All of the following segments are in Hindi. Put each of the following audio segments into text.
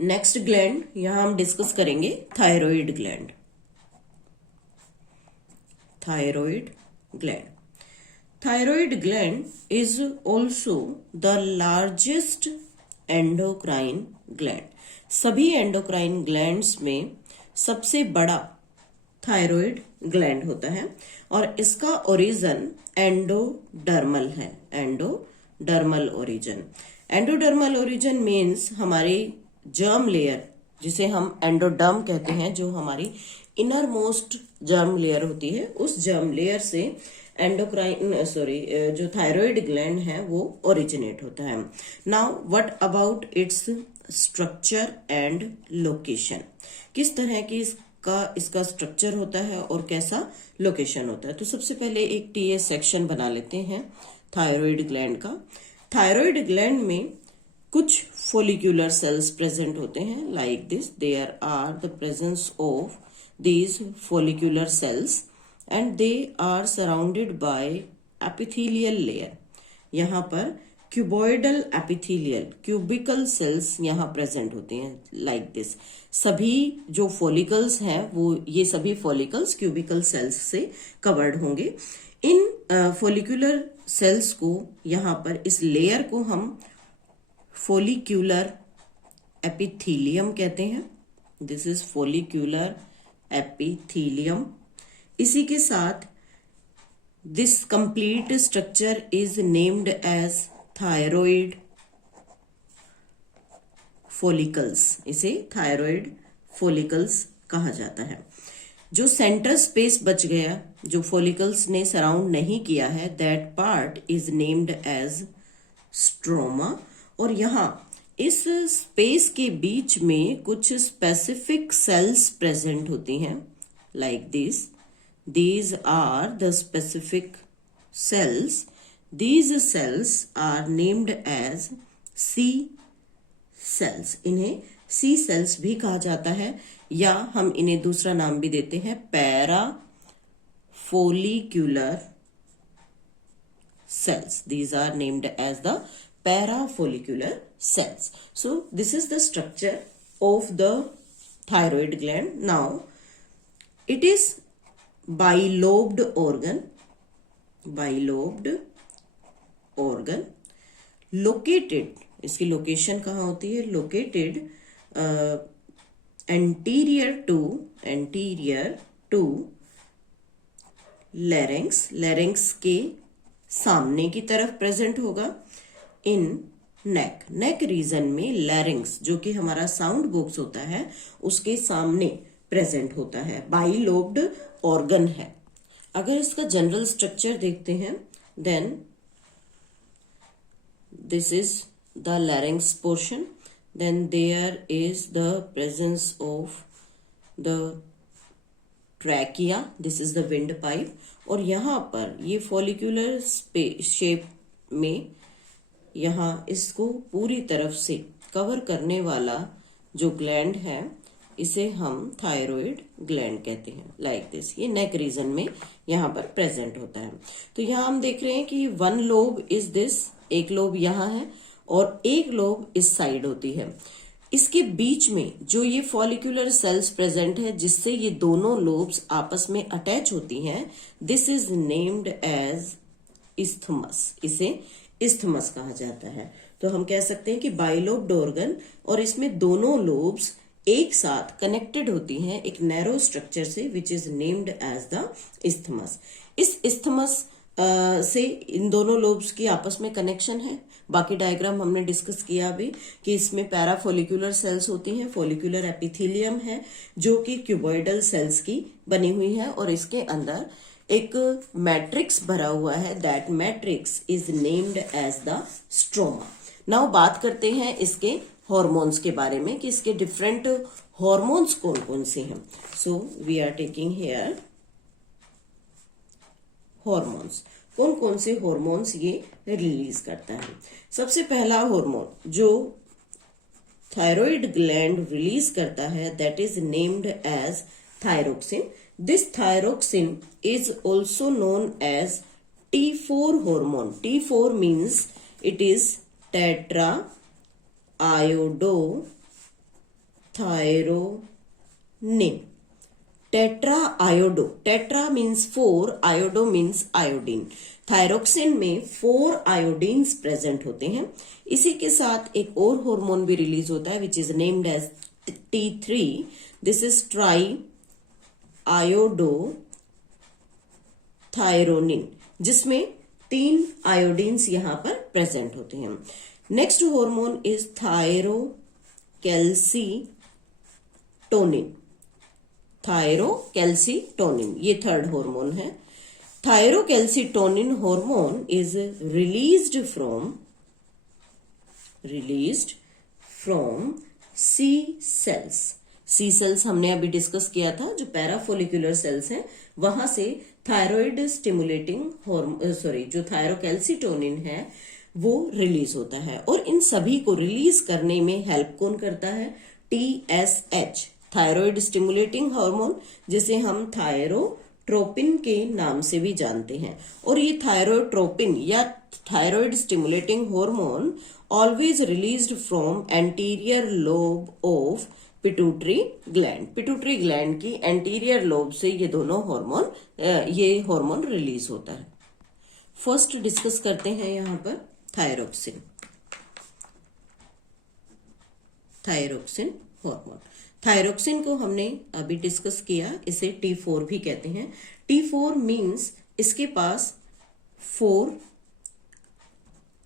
नेक्स्ट ग्लैंड यहां हम डिस्कस करेंगे thyroid gland. Thyroid gland Thyroid gland is also the largest endocrine gland. सभी एंडोक्राइन ग्लैंड्स में सबसे बड़ा थायराइड ग्लैंड होता है और इसका ओरिजिन एंडोडर्मल है। Endodermal origin. Endodermal origin means हमारी जर्म लेयर, जिसे हम एंडोडर्म कहते हैं, जो हमारी इनर मोस्ट जर्म लेयर होती है, उस जर्म लेयर से जो थायराइड ग्लैंड है वो ओरिजिनेट होता है। Now what about its structure and location. किस तरह की इसका स्ट्रक्चर होता है और कैसा लोकेशन होता है। तो सबसे पहले एक टीएस सेक्शन बना लेते हैं थायराइड ग्लैंड का। थायराइड ग्लैंड में कुछ फोलिकुलर सेल्स प्रेजेंट होते हैं like this. There are the presence of these follicular cells and they are surrounded by epithelial layer। यहाँ पर क्यूबॉइडल एपिथेलियल क्यूबिकल सेल्स यहाँ प्रेजेंट होते हैं लाइक दिस। सभी जो फॉलिकल्स हैं वो ये सभी फॉलिकल्स क्यूबिकल सेल्स से कवर्ड होंगे। इन फॉलिकुलर सेल्स को यहाँ पर इस लेयर को हम फॉलिक्यूलर एपिथेलियम कहते हैं। This is follicular epithelium. इसी के साथ this complete structure is named as thyroid follicles. इसे थायराइड फॉलिकल्स कहा जाता है। जो सेंटर स्पेस बच गया, जो फॉलिकल्स ने सराउंड नहीं किया है, that part is named as stroma. और यहां इस स्पेस के बीच में कुछ स्पेसिफिक सेल्स प्रेजेंट होती हैं like this. These are the specific cells. These cells are named as C cells. इन्हें सी सेल्स भी कहा जाता है या हम इन्हें दूसरा नाम भी देते हैं para फोलिक्यूलर cells. These are named as the parafollicular cells. So this is the structure of the thyroid gland. Now it is bilobed organ. Bilobed organ located, इसकी लोकेशन कहाँ होती है? Located anterior to larynx। larynx के सामने की तरफ प्रेजेंट होगा। इन नेक रीजन में लैरिंग्स, जो कि हमारा साउंड बॉक्स होता है, उसके सामने प्रेजेंट होता है। बाइलोब्ड ऑर्गन है। अगर इसका जनरल स्ट्रक्चर देखते हैं, then this is the larynx portion, then there is the presence of the trachea, this is the windpipe. और यहाँ पर ये फॉलिक्यूलर शेप में यहाँ इसको पूरी तरफ से कवर करने वाला जो ग्लैंड है, इसे हम थायराइड ग्लैंड कहते हैं लाइक दिस। ये नेक रीजन में यहाँ पर प्रेजेंट होता है। तो यहाँ हम देख रहे हैं कि वन लोब इज दिस, एक लोब यहाँ है और एक लोब इस साइड होती है। इसके बीच में जो ये फॉलिक्यूलर सेल्स प्रेजेंट है, जिससे ये दोनों लोब्स आपस में अटैच होती हैं, this is named as isthmus. इसे इस्थमस कहा जाता है। तो हम कह सकते हैं कि बाइलोब्ड ऑर्गन, और इसमें दोनों लोब्स एक साथ कनेक्टेड होती हैं एक नैरो स्ट्रक्चर से, which is named as the isthmus. इस इस्थमस से इन दोनों लोब्स की आपस में कनेक्शन है। बाकी डायग्राम हमने डिस्कस किया अभी कि इसमें पैराफोलिकुलर सेल्स होती हैं, फॉलिकुलर एपिथेलियम है जो कि क्यूबॉइडल सेल्स की बनी हुई है, और इसके अंदर एक मैट्रिक्स भरा हुआ है। That matrix is named as the stroma. Now बात करते हैं इसके हॉर्मोन्स के बारे में कि इसके डिफरेंट हॉर्मोन्स कौन कौन से हैं। So we are taking here hormones. कौन कौन से हॉर्मोन्स ये रिलीज करता है। सबसे पहला हार्मोन जो थायराइड ग्लैंड रिलीज करता है, that is named as thyroxine. This thyroxine is also known as T4 hormone. T4 means it is tetra iodo thyronine. Tetra iodo, tetra means 4, iodo means iodine. Thyroxine में 4 आयोडीन्स प्रेजेंट होते हैं. इसी के साथ एक और हार्मोन भी रिलीज होता है which is named as T3. This is tri iodo thyronine, जिसमें 3 आयोडीन्स यहां पर प्रेजेंट होते हैं. Next hormone is thyrocalcitonin. Thyrocalcitonin ये थर्ड हार्मोन है. Thyrocalcitonin hormone is released from C cells. C cells हमने अभी डिस्कस किया था, जो पैराफोलिकुलर सेल्स हैं, वहां से थायराइड स्टिमुलेटिंग जो थायरोकैल्सीटोनिन है वो रिलीज होता है. और इन सभी को रिलीज करने में हेल्प कौन करता है? TSH, थायराइड स्टिमुलेटिंग हार्मोन, जिसे हम थायरोट्रोपिन के नाम से भी जानते हैं. और ये थायरोट्रोपिन या thyroid stimulating hormone always released from anterior lobe of pituitary gland. Pituitary gland की एंटीरियर लोब से ये हार्मोन रिलीज होता है. फर्स्ट डिस्कस करते हैं यहां पर थायरोक्सिन हार्मोन. थायरोक्सिन को हमने अभी डिस्कस किया, इसे T4 भी कहते हैं. T4 मीन्स इसके पास 4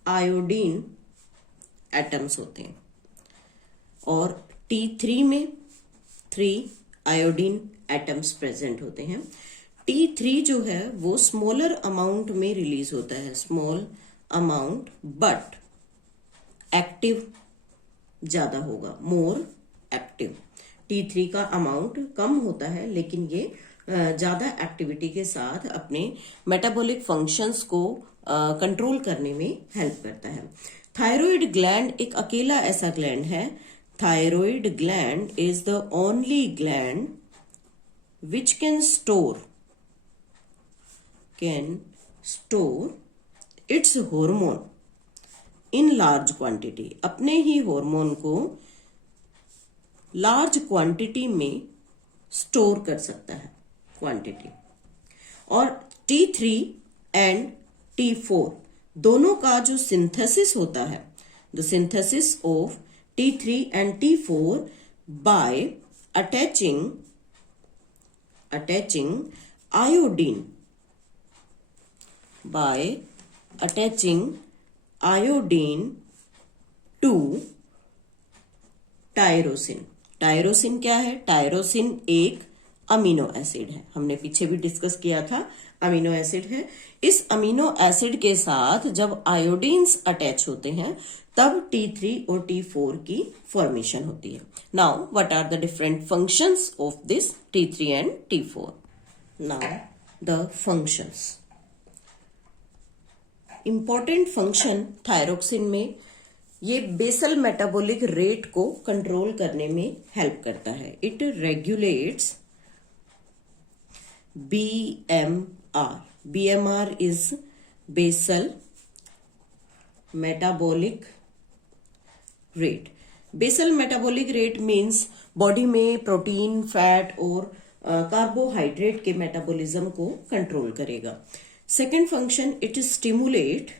आयोडीन एटम्स होते हैं और T3 में 3 आयोडीन एटम्स प्रेजेंट होते हैं. T3 जो है वो स्मॉलर अमाउंट में रिलीज होता है, स्मॉल अमाउंट, बट एक्टिव ज्यादा होगा, मोर एक्टिव. T3 का अमाउंट कम होता है लेकिन ये ज्यादा एक्टिविटी के साथ अपने मेटाबॉलिक फंक्शंस को कंट्रोल करने में हेल्प करता है. थायराइड ग्लैंड एक अकेला ऐसा ग्लैंड है. Thyroid gland is the only gland which can store its hormone in large quantity. अपने ही हार्मोन को लार्ज क्वांटिटी में स्टोर कर सकता है, क्वांटिटी. और T3 एंड T4 दोनों का जो सिंथेसिस होता है, the synthesis of T3 and T4 by attaching iodine to tyrosine. Tyrosine क्या है? टायरोसिन एक अमीनो एसिड है, हमने पीछे भी डिस्कस किया था. अमीनो एसिड है. इस अमीनो एसिड के साथ जब आयोडीन्स अटैच होते हैं तब T3 और T4 की फॉर्मेशन होती है. Now what are the different functions of this T3 and T4? Now the functions. Important function thyroxine में ये बेसल मेटाबॉलिक रेट को कंट्रोल करने में हेल्प करता है. It regulates BMR. BMR is basal metabolic rate. Basal metabolic rate means body में प्रोटीन, फैट और कार्बोहाइड्रेट के मेटाबॉलिज्म को कंट्रोल करेगा. Second function, it stimulate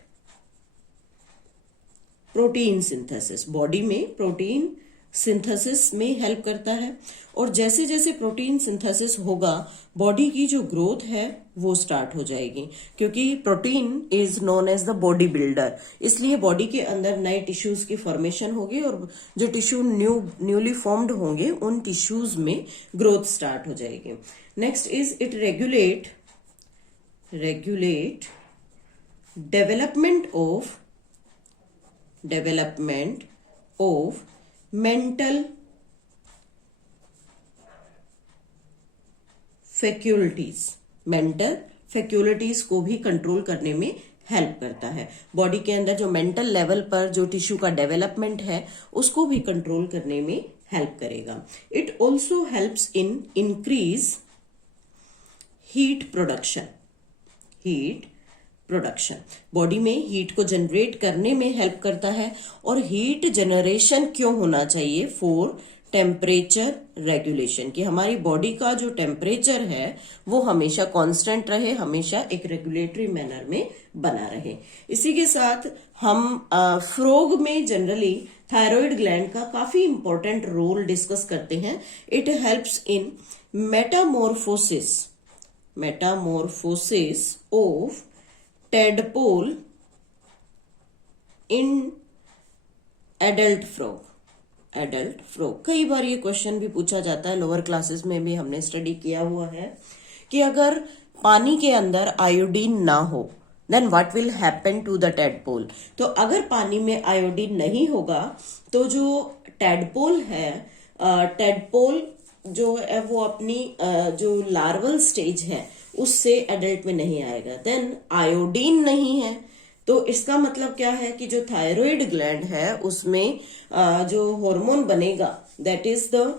protein synthesis. Body में प्रोटीन सिंथेसिस में हेल्प करता है और जैसे जैसे प्रोटीन सिंथेसिस होगा बॉडी की जो ग्रोथ है वो स्टार्ट हो जाएगी, क्योंकि protein is known as the body builder. इसलिए बॉडी के अंदर नए टिश्यूज की फॉर्मेशन होगी और जो टिश्यू न्यूली फॉर्म्ड होंगे उन टिश्यूज में ग्रोथ स्टार्ट हो जाएगी. Next is it regulate development of mental faculties को भी कंट्रोल करने में हेल्प करता है. बॉडी के अंदर जो मेंटल लेवल पर जो टिश्यू का डेवलपमेंट है उसको भी कंट्रोल करने में हेल्प करेगा. It also helps in increase heat production. Body में हीट को जनरेट करने में हेल्प करता है. और हीट जनरेशन क्यों होना चाहिए? फॉर टेम्परेचर रेगुलेशन, कि हमारी बॉडी का जो टेम्परेचर है वो हमेशा कांस्टेंट रहे, हमेशा एक रेगुलेटरी मैनर में बना रहे। इसी के साथ हम फ्रॉग में जनरली थायराइड ग्लैंड का काफी इंपॉर्टेंट रोल डिस्कस करते हैं। It helps in Metamorphosis of tadpole in adult frog. कई बार ये क्वेश्चन भी पूछा जाता है, लोअर क्लासेस में भी हमने स्टडी किया हुआ है कि अगर पानी के अंदर आयोडीन ना हो then what will happen to the tadpole. तो अगर पानी में आयोडीन नहीं होगा तो जो टेडपोल है, टेडपोल जो है वो अपनी जो लार्वल स्टेज है उससे एडल्ट में नहीं आएगा। देन आयोडीन नहीं है तो इसका मतलब क्या है कि जो थायराइड ग्लैंड है उसमें जो हार्मोन बनेगा दैट इज द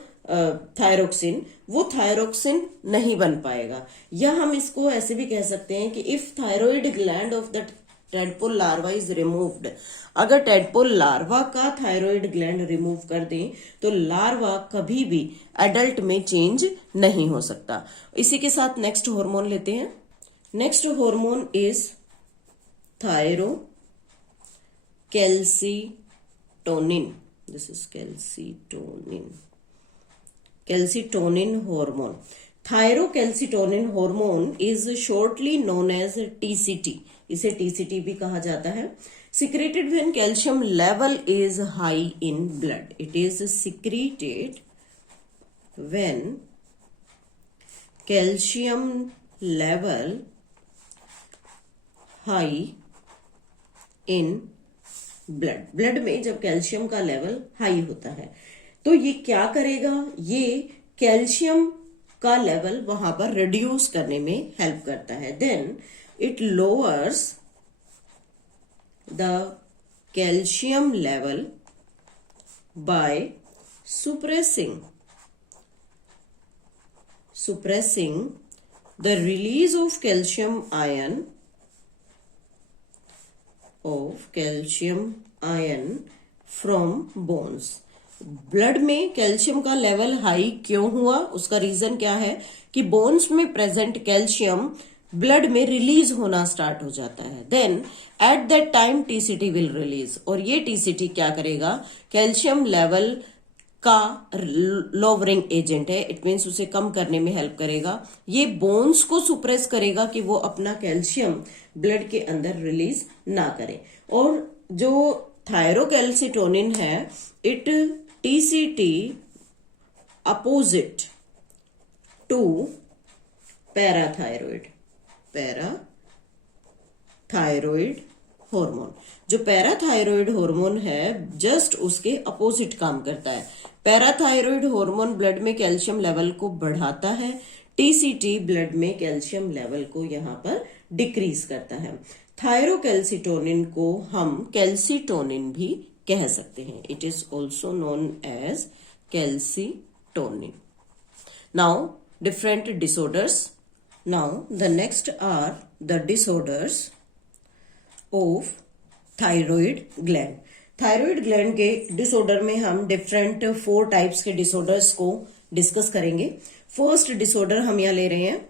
थायरोक्सिन, वो थायरोक्सिन नहीं बन पाएगा। या हम इसको ऐसे भी कह सकते हैं कि if thyroid gland of the tadpole larva is removed, अगर टेडपोल लार्वा का थायराइड ग्लैंड रिमूव कर दें तो लार्वा कभी भी एडल्ट में चेंज नहीं हो सकता। इसी के साथ नेक्स्ट हार्मोन लेते हैं। Next hormone is thyrocalcitonin. This is calcitonin hormone. Thyrocalcitonin hormone is shortly known as TCT. इसे TCT भी कहा जाता है। Secreted when calcium level is high in blood. It is secreted when calcium level high in blood में जब कैल्शियम का लेवल हाई होता है तो ये क्या करेगा, ये कैल्शियम का लेवल वहां पर रिड्यूस करने में हेल्प करता है। Then it lowers the calcium level by suppressing the release of calcium ion from bones. Blood में कैल्शियम का लेवल हाई क्यों हुआ, उसका रीजन क्या है कि बोन्स में प्रेजेंट कैल्शियम ब्लड में रिलीज होना स्टार्ट हो जाता है। Then at that time TCT will release, और ये टीसीटी क्या करेगा, कैल्शियम लेवल का लोवरिंग एजेंट है, इट मीन्स उसे कम करने में हेल्प करेगा। ये बोन्स को सुप्रेस करेगा कि वो अपना कैल्शियम ब्लड के अंदर रिलीज ना करे। और जो थायरोकैल्सिटोनिन है, it TCT opposite to parathyroid hormone. जो पैराथायरॉइड हार्मोन है जस्ट उसके अपोजिट काम करता है। पैराथायरॉइड हार्मोन ब्लड में कैल्शियम लेवल को बढ़ाता है, टीसीटी ब्लड में कैल्शियम लेवल को यहाँ पर डिक्रीज करता है। थायरोकैल्सिटोनिन को हम कैल्सिटोनिन भी कह सकते हैं, it is also known as calcitonin. Now different disorders. Now the next are the disorders of thyroid gland. Thyroid gland के डिसऑर्डर में हम डिफरेंट 4 टाइप्स के डिसऑर्डर्स को डिस्कस करेंगे। फर्स्ट डिसऑर्डर हम यहां ले रहे हैं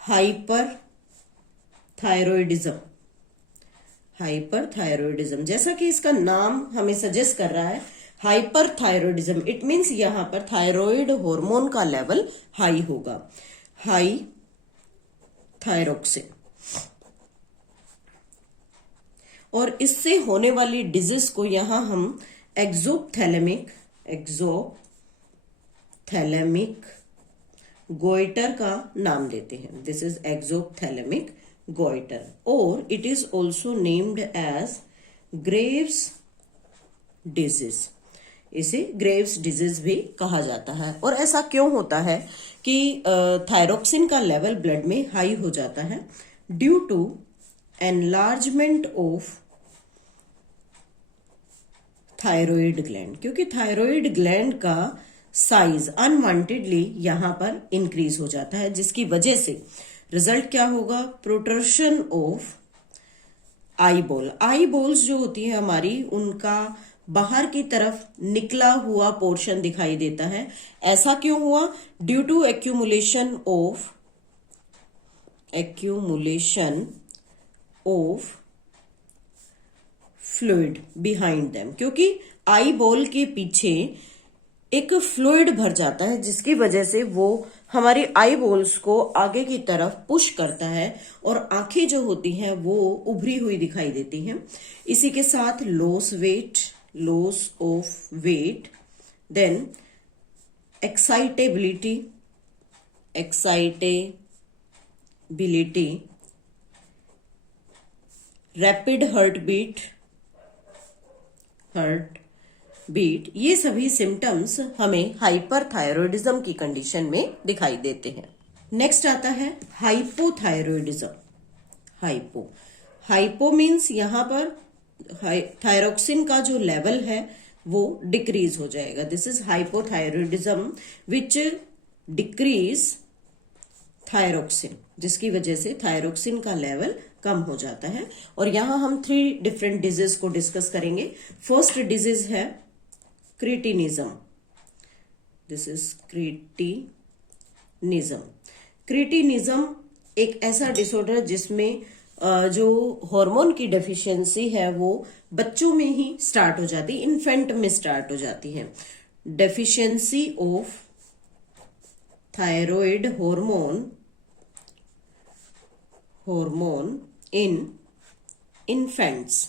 हाइपरथायरॉयडिज्म। जैसा कि इसका नाम हमें सजेस्ट कर रहा है, हाइपरथायरॉयडिज्म, इट मीन्स यहां पर थायराइड हार्मोन का लेवल हाई होगा, हाई थायरोक्सिन, और इससे होने वाली डिजीज को यहां हम एक्सोथैलेमिक गोइटर का नाम देते हैं। दिस इज एक्सोथैलेमिक गोइटर, और it is also named as Graves disease. इसे ग्रेव्स डिजीज भी कहा जाता है। और ऐसा क्यों होता है कि थायरोक्सिन का लेवल ब्लड में हाई हो जाता है? Due to enlargement of thyroid gland, क्योंकि थायराइड ग्लैंड का साइज अनवांटेडली यहां पर इंक्रीज हो जाता है, जिसकी वजह से रिजल्ट क्या होगा, प्रोट्रशन ऑफ आई बॉल्स जो होती है हमारी, उनका बाहर की तरफ निकला हुआ पोर्शन दिखाई देता है। ऐसा क्यों हुआ? Due to accumulation of fluid behind them, क्योंकि आई बॉल के पीछे एक फ्लूइड भर जाता है जिसकी वजह से वो हमारी आई बॉल्स को आगे की तरफ पुश करता है और आंखें जो होती हैं वो उभरी हुई दिखाई देती हैं। इसी के साथ loss of weight, then excitability, rapid heart beat, ये सभी सिम्टम्स हमें हाइपरथायरॉयडिज्म की कंडीशन में दिखाई देते हैं। नेक्स्ट आता है हाइपोथायरॉयडिज्म। हाइपो मीन्स यहां पर थायरोक्सिन का जो लेवल है वो डिक्रीज हो जाएगा। This is hypothyroidism which decrease thyroxine, जिसकी वजह से थायरोक्सिन का लेवल कम हो जाता है। और यहां हम 3 डिफरेंट डिजीज को डिस्कस करेंगे। फर्स्ट डिजीज है क्रिटिनिज्म। दिस इज क्रिटिनिज्म एक ऐसा डिसऑर्डर जिसमें जो हार्मोन की डेफिशिएंसी है वो बच्चों में ही स्टार्ट हो जाती है, इन्फेंट में स्टार्ट हो जाती है। Deficiency of thyroid hormone in infants,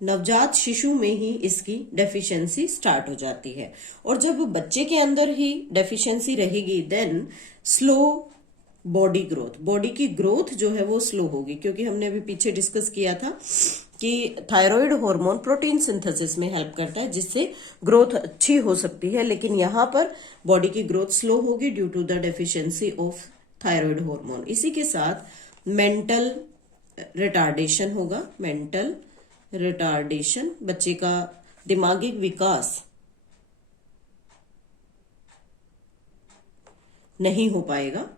नवजात शिशु में ही इसकी डेफिशिएंसी स्टार्ट हो जाती है। और जब बच्चे के अंदर ही डेफिशिएंसी रहेगी देन स्लो बॉडी की ग्रोथ जो है वो स्लो होगी, क्योंकि हमने अभी पीछे डिस्कस किया था कि थायराइड हार्मोन प्रोटीन सिंथेसिस में हेल्प करता है जिससे ग्रोथ अच्छी हो सकती है, लेकिन यहां पर बॉडी की ग्रोथ स्लो होगी due to the deficiency of thyroid hormone. इसी के साथ मेंटल रिटार्डेशन होगा। मेंटल रिटार्डेशन, बच्चे का दिमागी विकास नहीं हो पाएगा।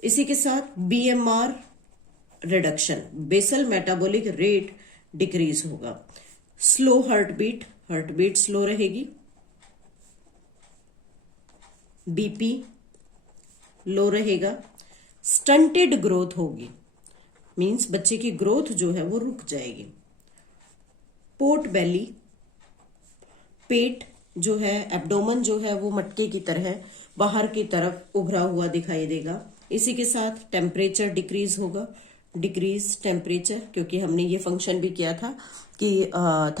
इसी के साथ BMR reduction, basal metabolic rate decrease होगा। स्लो हार्टबीट स्लो रहेगी। बीपी लो रहेगा। स्टंटेड ग्रोथ होगी, मींस बच्चे की ग्रोथ जो है वो रुक जाएगी। पोर्ट बेली, पेट जो है, एब्डोमन जो है वो मटके की तरह बाहर की तरफ उभरा हुआ दिखाई देगा। इसी के साथ टेम्परेचर डिक्रीज होगा। डिक्रीज टेम्परेचर, क्योंकि हमने ये फंक्शन भी किया था कि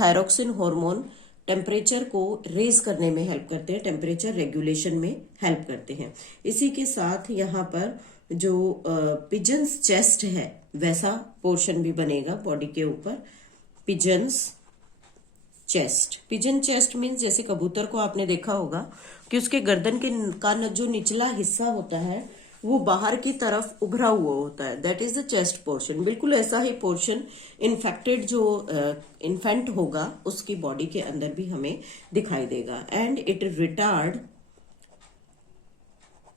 थायरोक्सिन हार्मोन टेम्परेचर को रेज करने में हेल्प करते हैं, टेम्परेचर रेगुलेशन में हेल्प करते हैं। इसी के साथ यहाँ पर जो पिजन्स चेस्ट है वैसा पोर्शन भी बनेगा बॉडी के ऊपर। पिजन चेस्ट मीन्स जैसे कबूतर को आपने देखा होगा कि उसके गर्दन का जो निचला हिस्सा होता है वो बाहर की तरफ उभरा हुआ होता है, that is the chest portion. बिल्कुल ऐसा ही पोर्शन इन्फेक्टेड जो इन्फेंट होगा उसकी बॉडी के अंदर भी हमें दिखाई देगा। And it retard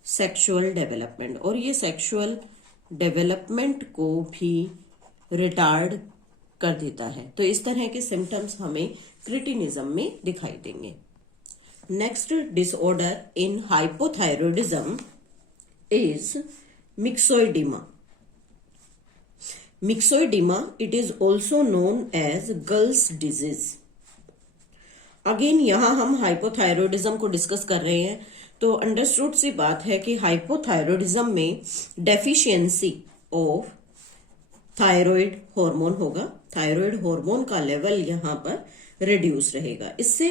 sexual development, और ये सेक्सुअल डेवलपमेंट को भी रिटार्ड कर देता है। तो इस तरह के सिम्टम्स हमें क्रिटिनिज्म में दिखाई देंगे। Next disorder in hypothyroidism is myxoedema. It is also known as Gall's disease. Again यहां हम हाइपोथायरॉयडिज्म को डिस्कस कर रहे हैं, तो अंडरस्टूड सी बात है कि हाइपोथायरॉयडिज्म में डेफिशिएंसी ऑफ थायराइड हार्मोन होगा। थायराइड हार्मोन का लेवल यहां पर रिड्यूस रहेगा। इससे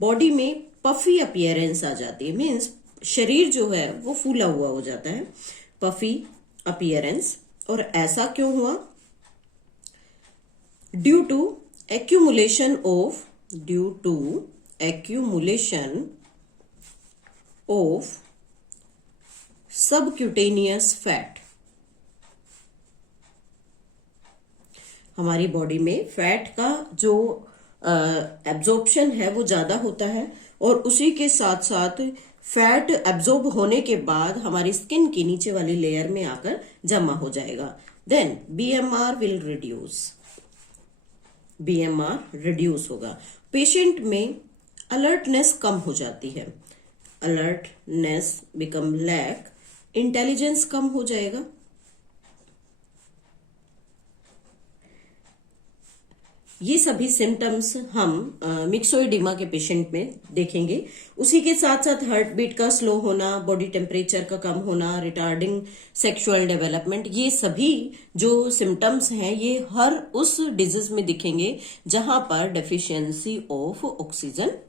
बॉडी में पफी अपीयरेंस आ जाती है, मीन्स शरीर जो है वो फूला हुआ हो जाता है, पफी अपीयरेंस। और ऐसा क्यों हुआ? Due to accumulation of subcutaneous fat. हमारी बॉडी में फैट का जो एब्जॉर्प्शन है वो ज्यादा होता है, और उसी के साथ साथ फैट एब्जॉर्ब होने के बाद हमारी स्किन की नीचे वाली लेयर में आकर जमा हो जाएगा। Then BMR will reduce. BMR reduce होगा। पेशेंट में अलर्टनेस कम हो जाती है, अलर्टनेस बिकम लैक, इंटेलिजेंस कम हो जाएगा, ये सभी सिम्टम्स हम मिक्सोइडिमा के पेशेंट में देखेंगे। उसी के साथ साथ हार्ट बीट का स्लो होना, बॉडी टेम्परेचर का कम होना, रिटार्डिंग सेक्सुअल डेवलपमेंट, ये सभी जो सिम्टम्स हैं ये हर उस डिजीज में दिखेंगे जहां पर deficiency of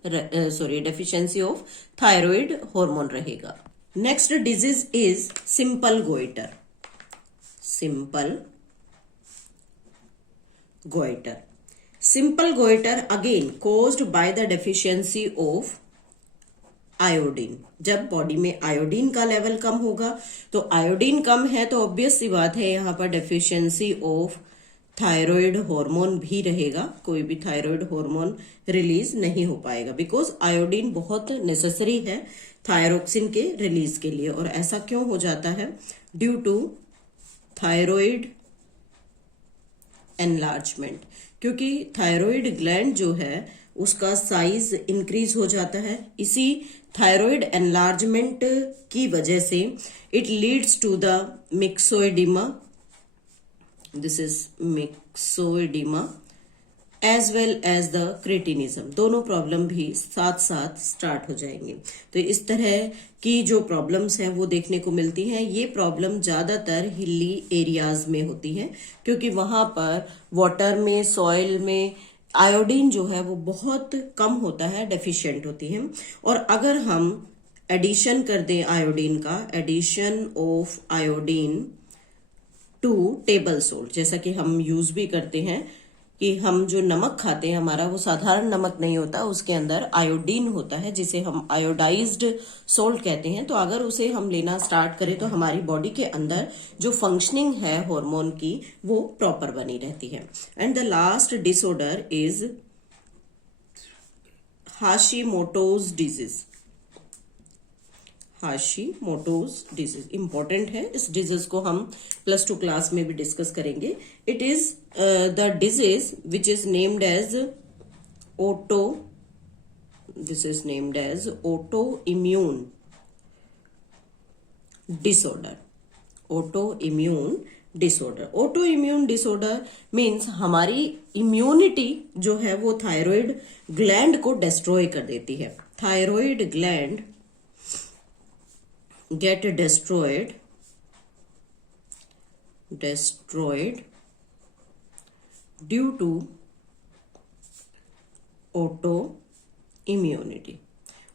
deficiency of thyroid hormone रहेगा। Next disease is simple goitre. Simple goitre, simple goitre again caused by the deficiency of iodine. जब बॉडी में आयोडीन का लेवल कम होगा, तो आयोडीन कम है तो ऑब्वियस सी बात है यहां पर डेफिशिएंसी ऑफ थायराइड हार्मोन भी रहेगा, कोई भी थायराइड हार्मोन रिलीज नहीं हो पाएगा, बिकॉज आयोडीन बहुत नेसेसरी है थायरोक्सिन के रिलीज के लिए। और ऐसा क्यों हो जाता है? ड्यू टू थायराइड एनलार्जमेंट, क्योंकि थायराइड ग्लैंड जो है उसका साइज इंक्रीज हो जाता है। इसी थायराइड एनलार्जमेंट की वजह से it leads to the myxoedema, this is myxoedema, as well as the cretinism. दोनों प्रॉब्लम भी साथ साथ स्टार्ट हो जाएंगे। तो इस तरह की जो प्रॉब्लम्स हैं वो देखने को मिलती हैं। ये प्रॉब्लम ज्यादातर हिली एरियाज में होती है, क्योंकि वहां पर वाटर में, सॉइल में आयोडीन जो है वो बहुत कम होता है, डेफिशिएंट होती है। और अगर हम एडिशन कर दें आयोडीन का, addition of iodine to table salt, जैसा कि हम यूज भी करते हैं कि हम जो नमक खाते हैं हमारा वो साधारण नमक नहीं होता, उसके अंदर आयोडीन होता है जिसे हम आयोडाइज्ड सोल्ट कहते हैं। तो अगर उसे हम लेना स्टार्ट करें तो हमारी बॉडी के अंदर जो फंक्शनिंग है हार्मोन की वो प्रॉपर बनी रहती है। And the last disorder is Hashimoto's disease. Hashimoto's disease important है, इस डिजीज को हम +2 क्लास में भी डिस्कस करेंगे। It is the disease which is named as autoimmune disorder. Autoimmune disorder, autoimmune disorder means हमारी इम्यूनिटी जो है वो थायराइड ग्लैंड को डिस्ट्रॉय कर देती है। Thyroid gland get destroyed due to autoimmunity।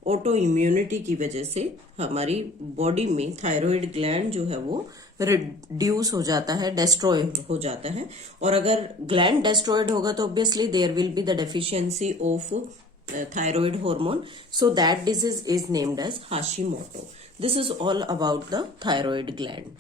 Autoimmunity की वजह से हमारी बॉडी में थायराइड ग्लैंड जो है वो रिड्यूस हो जाता है, डिस्ट्रॉय हो जाता है। और अगर ग्लैंड डिस्ट्रॉयड होगा तो obviously there will be the deficiency of thyroid hormone, so that disease is named as Hashimoto. This is all about the thyroid gland.